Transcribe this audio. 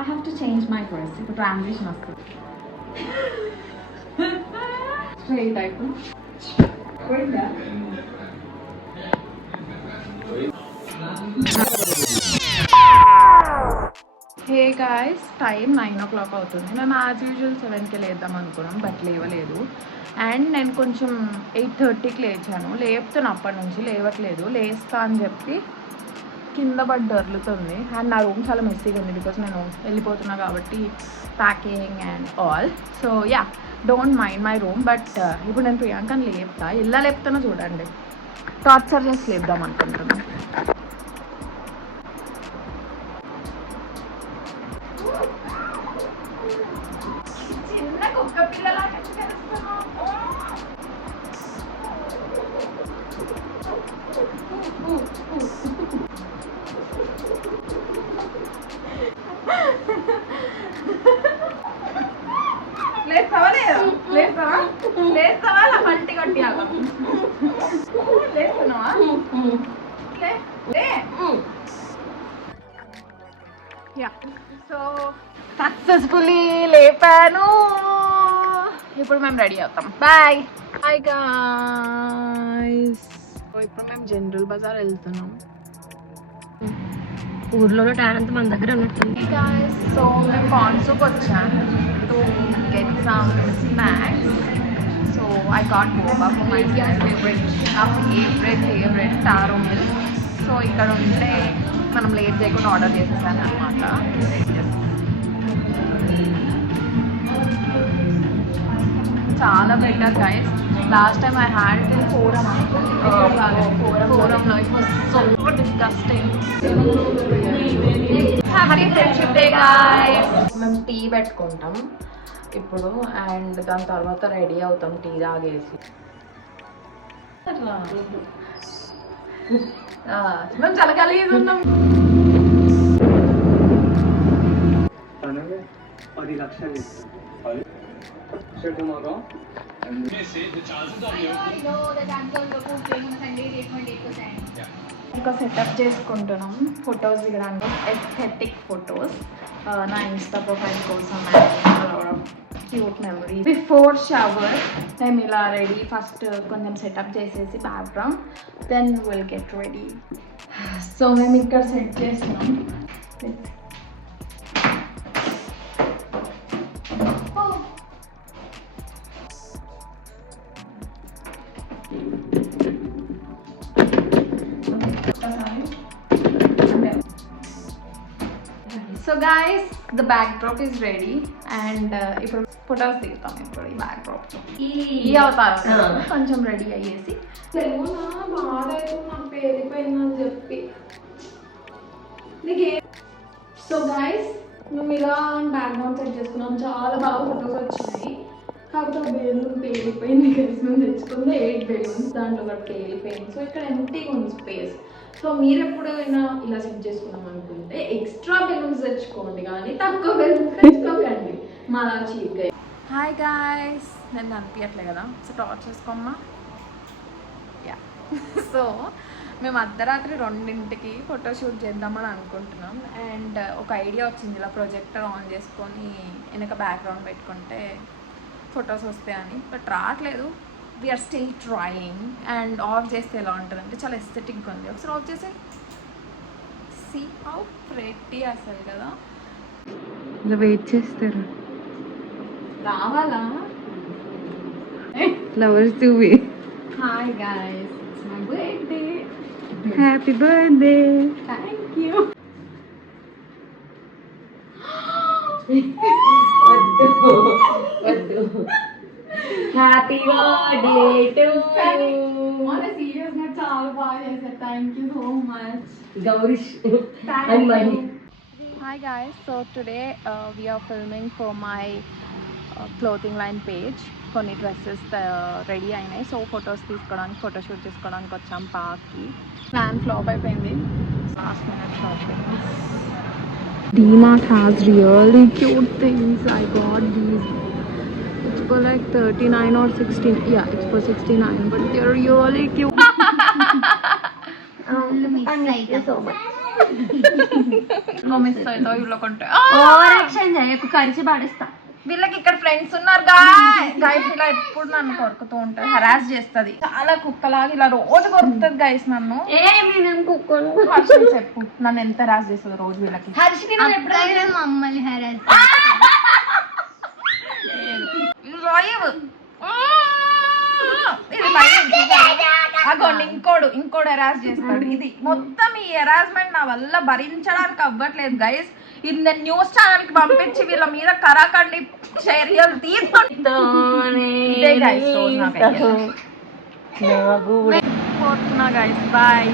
I have to change my dress. ఇప్పుడు transition వస్తుంది. Straight అయిపో. పోయిందా? హే గాయ్స్, టైం 9 o'clock అవుతుంది. మేము యాజ్ యూజువల్ 7కి లేద్దాం అనుకున్నాం, బట్ లేవలేదు. అండ్ నేను కొంచెం 8:30కి లేచాను. లేపుతాను అప్పటి నుంచి, లేవట్లేదు. లేస్తా అని చెప్పి కింద పడి దొరుకుతుంది. అండ్ నా రూమ్ చాలా మెస్సీగా ఉంది బికాస్ నేను వెళ్ళిపోతున్నా కాబట్టి packing and all. So yeah, don't mind my room. But ఇప్పుడు నేను ప్రియాంకని లేపుతా. ఇలా లేపుతానో చూడండి, టార్చర్ చేసి లేపుదాం అనుకుంటున్నాను. చిన్న కుక్క పిల్లలా లేస్తావా లేదా? లేస్తావా అలా పంటి కట్టియాల? లేస్తున్నావా? యా, సో సక్సెస్ఫుల్లీ లేపాను. ఇప్పుడు మేము రెడీ అవుతాం. బాయ్. హాయ్ గాయ్స్, ఇప్పుడు మేము జనరల్ బజార్ వెళ్తున్నాం. ఊర్లో ట్యాన్ అంతా మన దగ్గర ఉన్నట్టుంది. సో మేము కాన్సూకి వచ్చాం to get some snacks. So I got boba for my favourite, నా ఫేవరెట్ టారో మిల్క్. సో ఇక్కడ ఉంటే మనం లేట్ చేయకుండా ఆర్డర్ చేసేసాను అనమాట. చాలా better guys. Last time I had it in ఫోరంలో. It was so disgusting. Happy friendship day guys. మేము టీ పెట్టుకుంటాం ఇప్పుడు, అండ్ దాని తర్వాత రెడీ అవుతాం టీ తాగేసి. మేము చాలా కలిగి ఉన్నాం. 10 లక్షలు ఇంకా సెటప్ చేసుకుంటున్నాం ఫొటోస్ దిగడానికి, ఎస్థెటిక్ ఫొటోస్ నా ఇన్స్టా ప్రొఫైల్ కోసం. Cute memory. బిఫోర్ షవర్ మేము ఇలా రెడీ, ఫస్ట్ కొంచెం సెటప్ చేసేసి background, then will get ready. So మేము ఇక్కడ సెట్ చేస్తున్నాం. So guys, the backdrop is ready and ఇప్పుడు ఫొటోస్ దిగుతాం. ఇప్పుడు ఈ బ్యాక్డ్రాప్ ఈ అవుతారు కొంచెం రెడీ అయ్యేసి. బాగా నాకు పేలిపోయిందని చెప్పి నీకే. సో గైస్, మేము ఇలా బ్యాక్గ్రౌండ్ సెట్ చేసుకున్నాం. చాలా బాగా ఫొటోస్ వచ్చినాయి. కాకపోతే బెలూన్ పేలిపోయింది. కలిసి మేము తెచ్చుకుంది 8 బెలూన్స్, దాంట్లో ఒకటి పేలిపోయింది. సో ఇక్కడ ఎంటీగా ఉంది స్పేస్. సో మీరు ఎప్పుడైనా ఇలా సెట్ చేసుకున్నాం అనుకుంటే ఎక్స్ట్రా బెలూన్స్ తెచ్చుకోండి, కానీ తక్కువ బెలూన్స్ తెచ్చుకోకండి మాలా చీప్గా. హాయ్ గాయ్స్, నేను కనిపించట్లే కదా, సో టార్చ్ చేసుకోమ్మా. యా, సో మేము అర్ధరాత్రి 2ంటికి ఫోటోషూట్ చేద్దామని అనుకుంటున్నాం. అండ్ ఒక ఐడియా వచ్చింది, ఇలా ప్రొజెక్టర్ ఆన్ చేసుకొని వెనక బ్యాక్గ్రౌండ్ పెట్టుకుంటే ఫొటోస్ వస్తాయని. బట్ రావట్లేదు. We're still trying. And off చేస్తే ఎలా ఉంటుంది అంటే చాలా ఎస్థెటిక్గా ఉంది. ఒకసారి ఆఫ్ చేసి సీ హౌ ప్రెట్టి అసలు కదా. ఇలా వెయిట్ చేస్తారు, రావాలా ఫ్లవర్స్ చూవి. Hi guys, it's my birthday. Happy birthday. Thank you. Happy birthday to మన సీరియస్ గా చాలా బాగా చేశారు. Thank you so much Gaurish and Mahi. Hi guys, so today we are filming for my clothing line page. కొన్ని dresses ready అయినాయి. సో photos తీసుకోవడానికి, photoshoot చేసుకోవడానికి వచ్చాం పార్క్కి. ప్లాన్ ఫ్లాప్ అయిపోయింది. Last minute shopping. DMart has really cute things. I got these. It's for like 39 or 16. Yeah, it's for 69, but they're really cute. Thank you so much. Miss అవుతావు వీళ్ళ కొంటే over action చేయకు కరిచి పాడేస్తా. వీళ్ళకి ఇక్కడ friends ఉన్నారు guys. ఇలా ఎప్పుడు నన్ను కొరుకుతూ ఉంటుంది, హరాస్ చేస్తుంది చాలా కుక్కలాగా. ఇలా రోజు కొరుకుతుంది గైస్ నన్ను. హర్షి చెప్పు నన్ను ఎంత హరాస్ చేస్తుంది రోజు వీళ్ళకి. మమ్మల్ని హెరాస్ అగోండి ఇంకోడు హెరాస్ చేస్తాడు. ఇది మొత్తం ఈ హెరాస్మెంట్ నా వల్ల భరించడానికి అవ్వట్లేదు గైస్. ఇది నేను న్యూస్ ఛానల్ కి పంపించి వీళ్ళ మీద కరాకండి చర్యలు తీసుకుంటా గైస్. బాయ్.